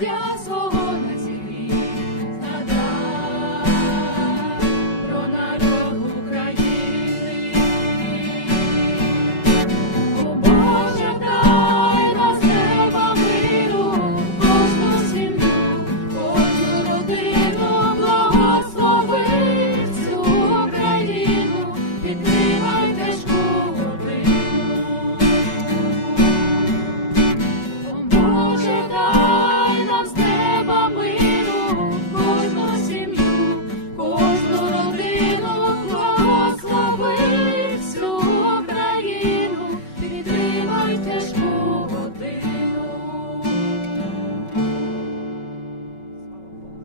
Yeah.